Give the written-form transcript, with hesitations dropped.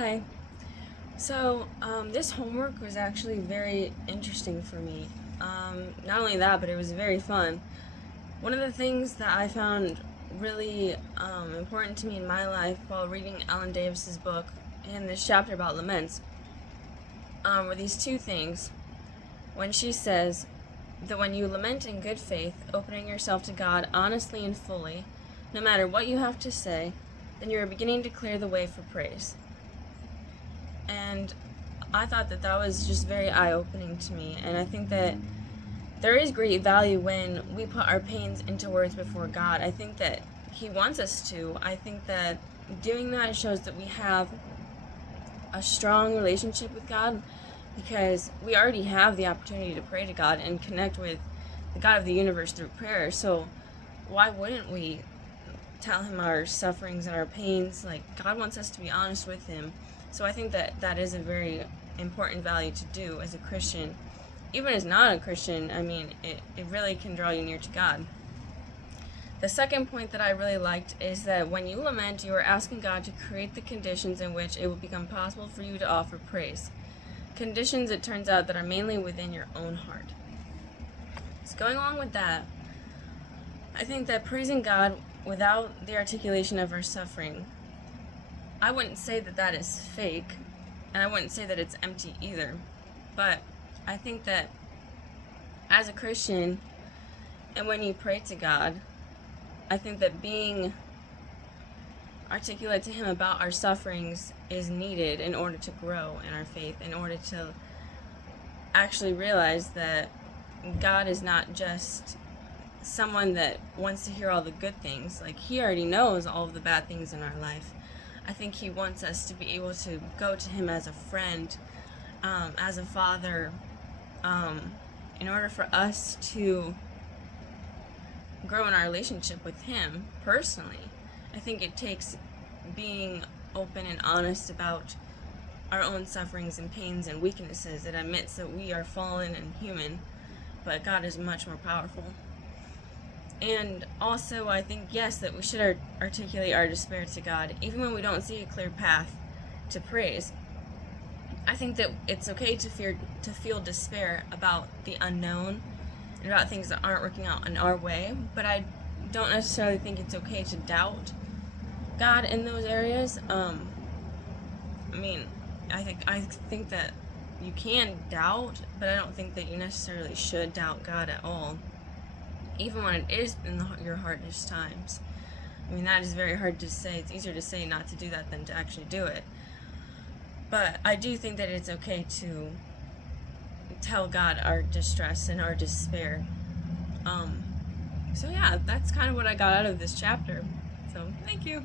Hi. This homework was actually very interesting for me. Not only that, but it was very fun. One of the things that I found really important to me in my life while reading Ellen Davis's book and this chapter about laments were these two things. When she says that when you lament in good faith, opening yourself to God honestly and fully, no matter what you have to say, then you are beginning to clear the way for praise. And I thought that that was just very eye-opening to me, and I think that there is great value when we put our pains into words before God. I think that He wants us to. I think that doing that shows that we have a strong relationship with God, because we already have the opportunity to pray to God and connect with the God of the universe through prayer. So why wouldn't we tell Him our sufferings and our pains? Like, God wants us to be honest with Him. So I think that that is a very important value to do as a Christian. Even as not a Christian, I mean, it really can draw you near to God. The second point that I really liked is that when you lament, you are asking God to create the conditions in which it will become possible for you to offer praise. Conditions, it turns out, that are mainly within your own heart. So going along with that, I think that praising God without the articulation of our suffering, I wouldn't say that that is fake, and I wouldn't say that it's empty either. But I think that as a Christian, and when you pray to God, I think that being articulate to Him about our sufferings is needed in order to grow in our faith, in order to actually realize that God is not just someone that wants to hear all the good things. Like, He already knows all of the bad things in our life. I think He wants us to be able to go to Him as a friend, as a father, in order for us to grow in our relationship with Him personally. I think it takes being open and honest about our own sufferings and pains and weaknesses. It admits that we are fallen and human, but God is much more powerful. And also, I think, yes, that we should articulate our despair to God, even when we don't see a clear path to praise. I think that it's okay to feel despair about the unknown and about things that aren't working out in our way, but I don't necessarily think it's okay to doubt God in those areas. I think that you can doubt, but I don't think that you necessarily should doubt God at all, even when it is in your hardest times. I mean, that is very hard to say. It's easier to say not to do that than to actually do it. But I do think that it's okay to tell God our distress and our despair. So yeah, that's kind of what I got out of this chapter. So thank you.